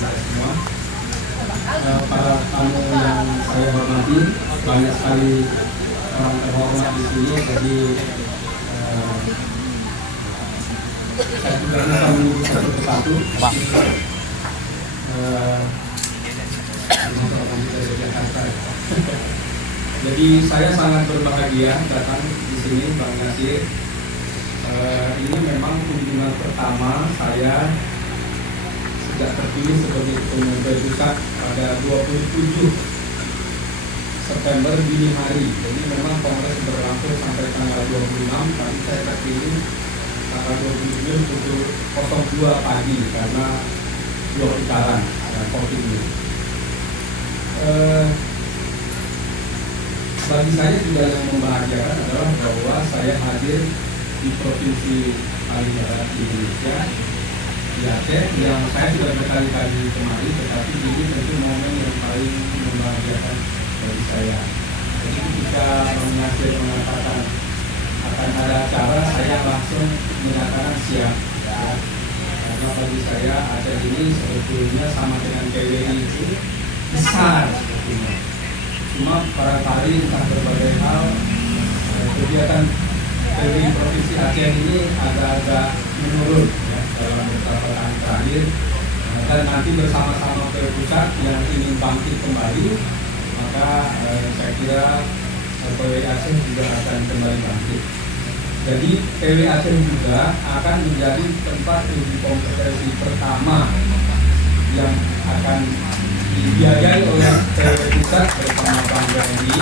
kita semua. Para tamu yang saya hormati, banyak sekali orang terhormat di sini, jadi saya juga bisa menyebut satu persatu. Jadi saya sangat berbahagia datang di sini, Bang Nasir. Ini memang kunjungan pertama saya sejak terpilih sebagai Ketua Umum Pusat pada 27 September dini hari. Jadi memang kongres berlangsung sampai tanggal 26, tapi saya terpilih tanggal 27 pukul 02 pagi karena dua putaran COVID ini. Bagi saya juga yang membahagiakan adalah bahwa saya hadir di Provinsi paling barat di Indonesia, di Aceh, yang saya sudah berkali-kali kemari, tetapi ini tentu momen yang paling membahagiakan bagi saya. Jadi ketika Bang Nasir mengatakan akan ada acara, saya langsung mengatakan siap. Ya. Karena bagi saya Aceh ini sebetulnya sama dengan PWI itu besar sebetulnya. Cuma barangkali entah berbagai hal kegiatan PWI Provinsi Aceh ini agak-agak menurun ya, dalam beberapa tahun terakhir, dan nanti bersama-sama PWI Pusat yang ingin bangkit kembali, maka saya kira PWI Aceh juga akan kembali bangkit. Jadi PWI Aceh juga akan menjadi tempat uji kompetensi pertama yang akan dibiayai oleh PWI Pusat bersama Bank BNI.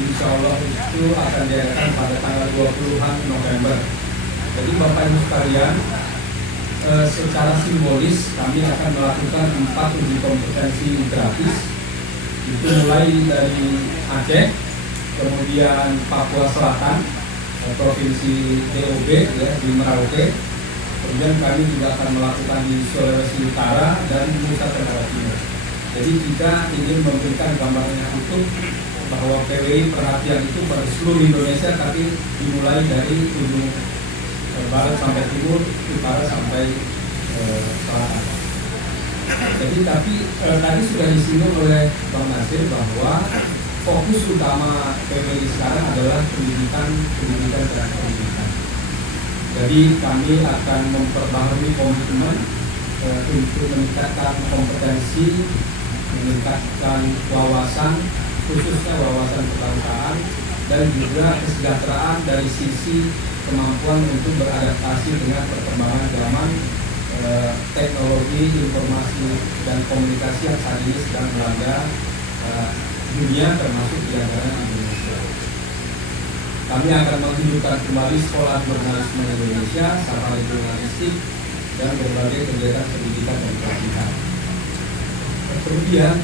Insya Allah itu akan diadakan pada tanggal 20-an November. Jadi Bapak Ibu sekalian, secara simbolis kami akan melakukan 4 uji kompetensi gratis. Itu mulai dari Aceh, kemudian Papua Selatan, Provinsi DOB ya, di Merauke. Kemudian kami juga akan melakukan di Sulawesi Utara dan Nusa Tenggara Timur. Jadi kita ingin memberikan gambaran yang utuh bahwa PWI perhatian itu pada seluruh Indonesia, tapi dimulai dari ujung barat sampai timur, utara sampai selatan. Jadi tadi sudah disinggung oleh Bang Nasir bahwa fokus utama PWI sekarang adalah pendidikan dan pendidikan. Jadi kami akan memperbaharui komitmen untuk meningkatkan kompetensi, meningkatkan wawasan, khususnya wawasan kebangsaan, dan juga kesejahteraan dari sisi kemampuan untuk beradaptasi dengan perkembangan zaman, teknologi, informasi, dan komunikasi yang saat ini sedang melanda dunia, termasuk di antara Indonesia. Kami akan menghidupkan kembali sekolah jurnalisme Indonesia, safari jurnalistik, dan berbagai kegiatan pendidikan dan pelatihan. Kemudian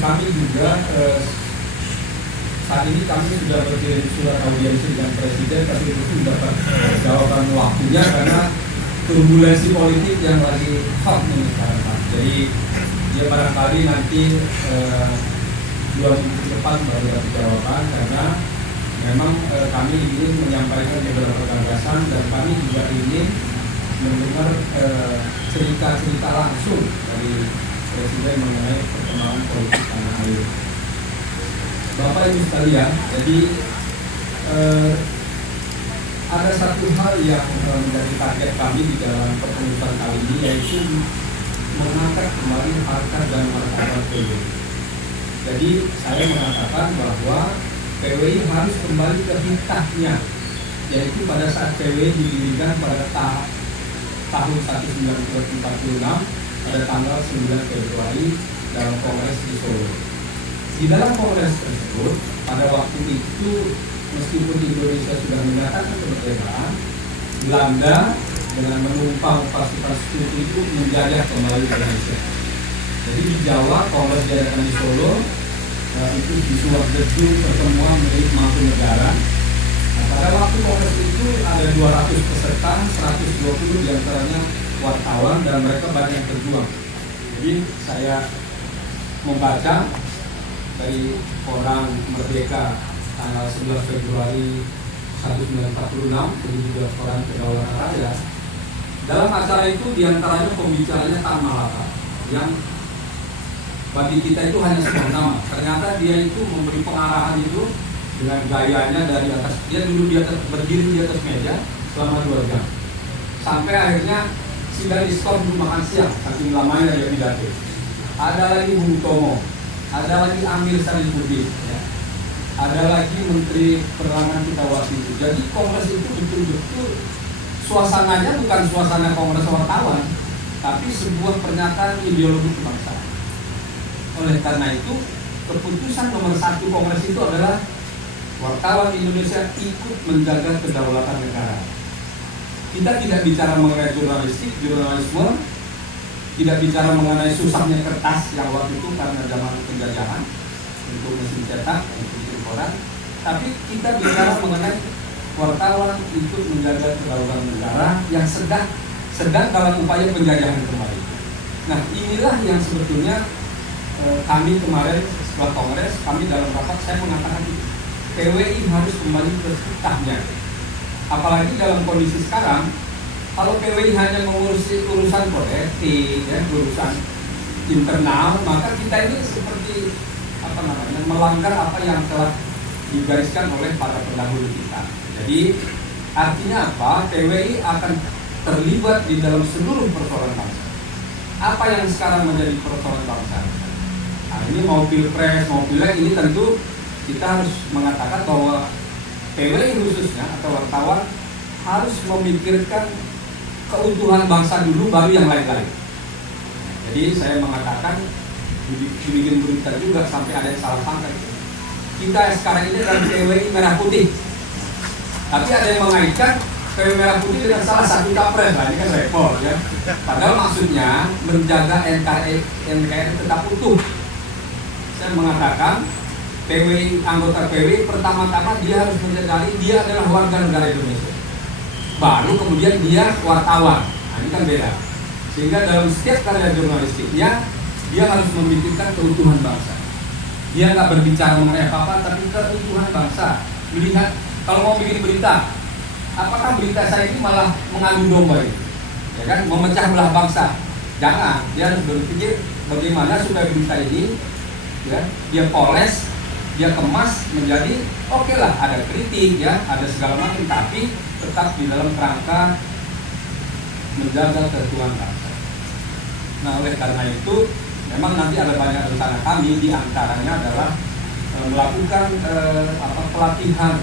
kami juga saat ini kami sudah berkirim surat audiensi dengan Presiden, tapi itu mendapat jawaban waktunya karena turbulensi politik yang lagi hot nih sekarang Pak. Jadi ya barangkali nanti 2 minggu ke depan baru dapat jawaban, karena memang kami ingin menyampaikan beberapa gagasan dan kami juga ingin mendengar cerita-cerita langsung dari Presiden mengenai perkembangan politik tanah air. Bapak Ibu sekalian, jadi ada satu hal yang menjadi target kami di dalam kepengurusan kali ini, yaitu mengangkat kembali harkat dan martabat PWI. Jadi saya mengatakan bahwa PWI harus kembali ke hitahnya, yaitu pada saat PWI didirikan pada tahun 1946 pada tanggal 9 Februari dalam Kongres di Solo. Di dalam Kongres tersebut, pada waktu itu meskipun Indonesia sudah menyatakan kemerdekaan, Belanda dengan menumpang pasukan sekutu itu menjajah kembali Indonesia. Jadi di Jawa, Kongres diadakan di Solo, itu di suatu gedung pertemuan milik Mangkunegara. Nah, pada waktu Kongres itu ada 200 peserta, 120 diantaranya wartawan, dan mereka banyak berjuang. Jadi saya membaca dari Koran Merdeka tanggal 11 Februari 1946, ini juga Koran Kedaulatan Rakyat. Dalam acara itu diantaranya pembicaranya Tan Malaka yang bagi kita itu hanya sebuah nama. Ternyata dia itu memberi pengarahan itu dengan gayanya dari atas. Dia dulu berdiri di atas meja selama 2 jam. Sampai akhirnya sidang di stop untuk makan siang, saking lamanya dia pidato. Ada lagi Bung Tomo, ada lagi Amir Saripudin, ya. Ada lagi Menteri Penerangan kita waktu itu. Jadi kongres itu betul-betul suasananya bukan suasana kongres wartawan, tapi sebuah pernyataan ideologi kebangsaan. Oleh karena itu, keputusan nomor 1 kongres itu adalah wartawan Indonesia ikut menjaga kedaulatan negara. Kita tidak bicara mengenai jurnalisme, tidak bicara mengenai susahnya kertas yang waktu itu karena zaman penjajahan untuk mesin cetak, untuk bikin koran, tapi kita bicara mengenai wartawan ikut menjaga kedaulatan negara yang sedang dalam upaya penjajahan kembali. Nah, inilah yang sebetulnya kami kemarin setelah kongres, kami dalam rapat saya mengatakan PWI harus kembali ke kitahnya. Apalagi dalam kondisi sekarang, kalau PWI hanya mengurusi urusan politik, ya, urusan internal, maka kita ini seperti melanggar apa yang telah digariskan oleh para pendahulu kita. Jadi artinya apa? PWI akan terlibat di dalam seluruh persoalan bangsa. Apa yang sekarang menjadi persoalan bangsa? Nah, ini mau pilpres, mau pileg, ini tentu kita harus mengatakan bahwa PWI khususnya atau wartawan harus memikirkan keutuhan bangsa dulu, baru yang lain-lain. Jadi saya mengatakan dibikin berita juga sampai ada yang salah sangka. Kita sekarang ini adalah PWI merah putih, tapi ada yang mengaitkan PWI merah putih dengan salah satu capres. Nah, ini kan repot, ya. Padahal maksudnya menjaga NKRI tetap utuh. Saya mengatakan anggota PWI pertama-tama dia harus menyadari dia adalah warga negara Indonesia. Baru kemudian dia wartawan. Nah, ini kan beda. Sehingga dalam setiap karya jurnalistiknya dia harus memikirkan keutuhan bangsa. Dia nggak berbicara mengenai apa-apa, tapi keutuhan bangsa. Melihat kalau mau bikin berita, apakah berita saya ini malah mengadu domba ini? Ya kan, memecah belah bangsa. Jangan. Dia harus berpikir bagaimana supaya berita ini, ya, dia poles, dia kemas menjadi oke lah, ada kritik, ya, ada segala macam, tapi tetap di dalam kerangka menjaga keutuhan bangsa. Nah, oleh karena itu memang nanti ada banyak rencana kami, diantaranya adalah melakukan pelatihan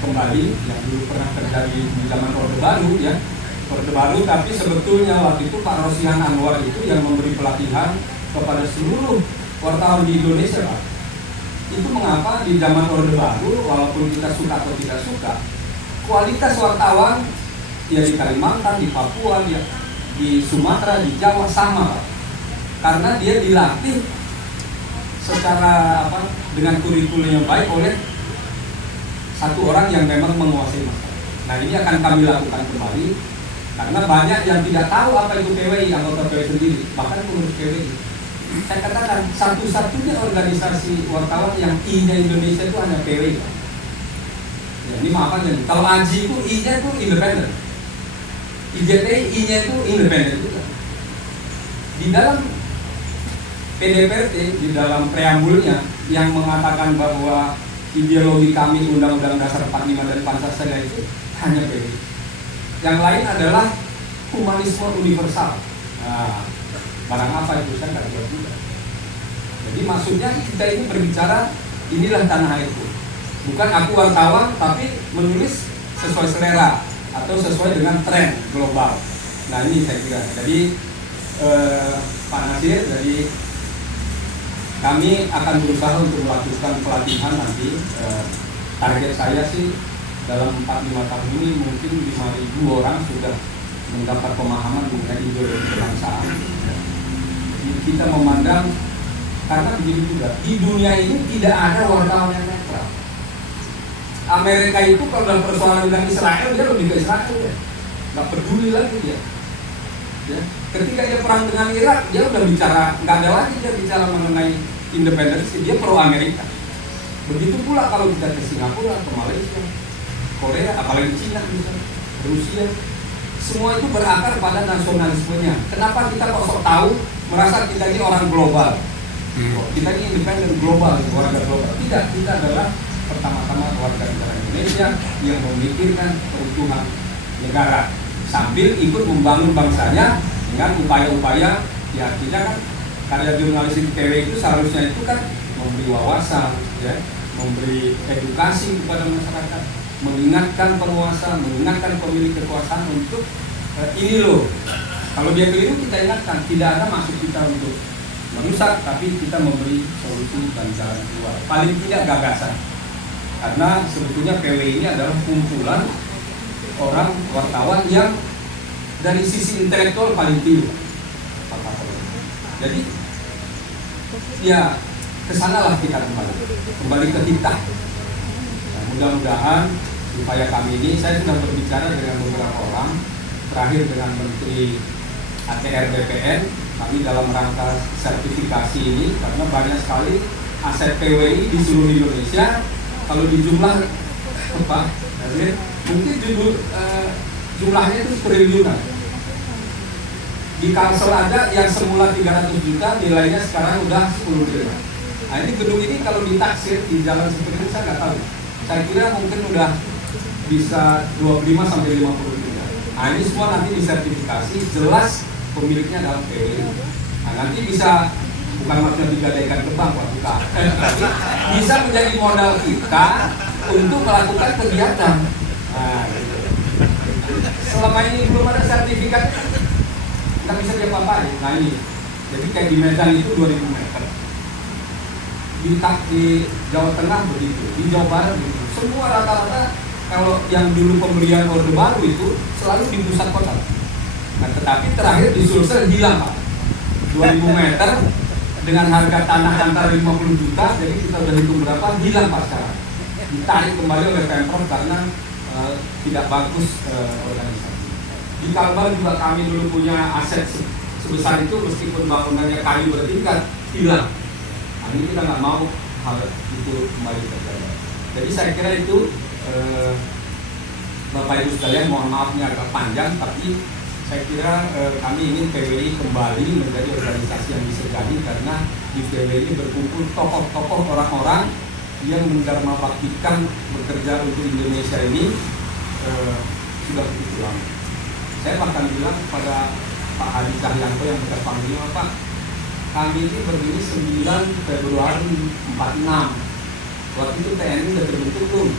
kembali yang dulu pernah terjadi di zaman Orde Baru, ya, Orde Baru, tapi sebetulnya waktu itu Pak Rosihan Anwar itu yang memberi pelatihan kepada seluruh wartawan di Indonesia, Pak. Itu mengapa di zaman Orde Baru, walaupun kita suka atau tidak suka, kualitas wartawan ya di Kalimantan, di Papua, di Sumatera, di Jawa sama, Pak. Karena dia dilatih secara dengan kurikulum yang baik oleh satu orang yang memang menguasai masalah. Nah, ini akan kami lakukan kembali karena banyak yang tidak tahu apa itu PWI, anggota PWI sendiri, bahkan pengurus PWI. Saya katakan satu-satunya organisasi wartawan yang I-nya Indonesia itu hanya PWI. Ya, ini maaf aja nih. Kalau AJI itu I-nya itu independen, IJTI I-nya itu independen juga. Di dalam PDPRT, di dalam preambulnya yang mengatakan bahwa ideologi kami Undang-Undang Dasar 45 dan Pancasila itu hanya PWI. Yang lain adalah humanisme universal. Nah, barang apa itu saya nggak tahu juga. Jadi maksudnya kita ini berbicara inilah tanah airku. Bukan aku wartawan tapi menulis sesuai selera atau sesuai dengan tren global. Nah, ini saya kira. Jadi Pak Nasir, jadi kami akan berusaha untuk melakukan pelatihan nanti. Target saya sih dalam 4-5 tahun ini mungkin 5.000 orang sudah mendapat pemahaman mengenai ideologi kebangsaan. Kita memandang, karena begini juga, di dunia ini tidak ada wartawan yang netral. Amerika itu kalau dalam persoalan dengan Israel, dia lebih ke Israel, ya. Nggak peduli lagi dia. Ya. Ketika dia perang dengan Irak, dia udah bicara, nggak ada lagi dia bicara mengenai independensi, dia pro Amerika. Begitu pula kalau kita ke Singapura, ke Malaysia, Korea, apalagi Cina misalnya, Rusia, semua itu berakar pada nasionalismenya. Kenapa kita kok sok tahu merasa kita ini orang global. Kita ini independen global, warga global. Tidak, kita adalah pertama-tama warga negara Indonesia yang memikirkan keutuhan negara sambil ikut membangun bangsanya dengan upaya-upaya. Ya artinya kan karya jurnalistik PW itu seharusnya itu kan memberi wawasan, ya, memberi edukasi kepada masyarakat, mengingatkan penguasa, mengingatkan pemilik kekuasaan untuk ini loh, kalau dia keliru kita ingatkan, tidak ada maksud kita untuk merusak, tapi kita memberi solusi dan jalan keluar, paling tidak gagasan. Karena sebetulnya PW ini adalah kumpulan orang wartawan yang dari sisi intelektual paling tinggi. Jadi ya kesanalah kita kembali ke kita. Nah, mudah-mudahan upaya kami ini, saya sudah berbicara dengan beberapa orang, terakhir dengan Menteri ATR BPN, kami dalam rangka sertifikasi ini karena banyak sekali aset PWI di seluruh Indonesia. Kalau di jumlah Pak, mungkin jumlahnya itu triliunan. Di Kalsel ada yang semula 300 juta, nilainya sekarang udah 10 triliun. Nah ini gedung ini kalau ditaksir di jalan seperti ini saya nggak tahu. Saya kira mungkin udah bisa 25 sampai 50 juta. Nah ini semua nanti disertifikasi, jelas pemiliknya adalah PWI. Nah nanti bisa, bukan maksudnya digadaikan ke bank, bukan. Tapi bisa menjadi modal kita untuk melakukan kegiatan. Nah, gitu. Selama ini belum ada sertifikat, nggak bisa diapa-apain. Nah ini, jadi kayak di Medan itu 2000 meter. Di Jawa Tengah begitu, di Jawa Barat begitu. Semua rata-rata kalau yang dulu pembelian Orde Baru itu selalu di pusat kota. Nah, tetapi terakhir di Sulsel hilang Pak. 2000 meter dengan harga tanah antara 50 juta, jadi kita udah hitung berapa, hilang Pak sekarang. Ditarik kembali oleh Pemprov karena tidak bagus organisasi. Di Kalbar juga kami dulu punya aset sebesar itu, meskipun bangunannya kayu bertingkat, hilang. Nah, ini kita nggak mau hal itu kembali terjadi. Jadi saya kira itu Bapak Ibu sekalian, mohon maaf ini agak panjang, tapi saya kira kami ingin PWI kembali menjadi organisasi yang disegani karena di PWI berkumpul tokoh-tokoh orang-orang yang mendharmabaktikan bekerja untuk Indonesia ini sudah begitu lama. Saya bahkan bilang kepada Pak Hadi Cahyanto yang bekas Panglima, Pak, kami ini berdiri 9 Februari 46. Waktu itu TNI sudah terbentuk tuh.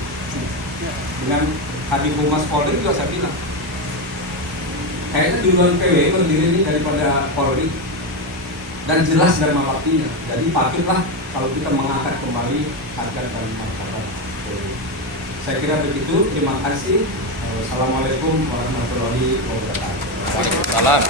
Dengan Kadif Humas Polri juga saya bilang, kayaknya duluan PWI berdiri ini daripada Polri dan jelas dharma baktinya. Jadi patutlah kalau kita mengangkat kembali harkat dan martabat Polri. Saya kira begitu. Terima kasih. Assalamualaikum warahmatullahi wabarakatuh. Waalaikumsalam.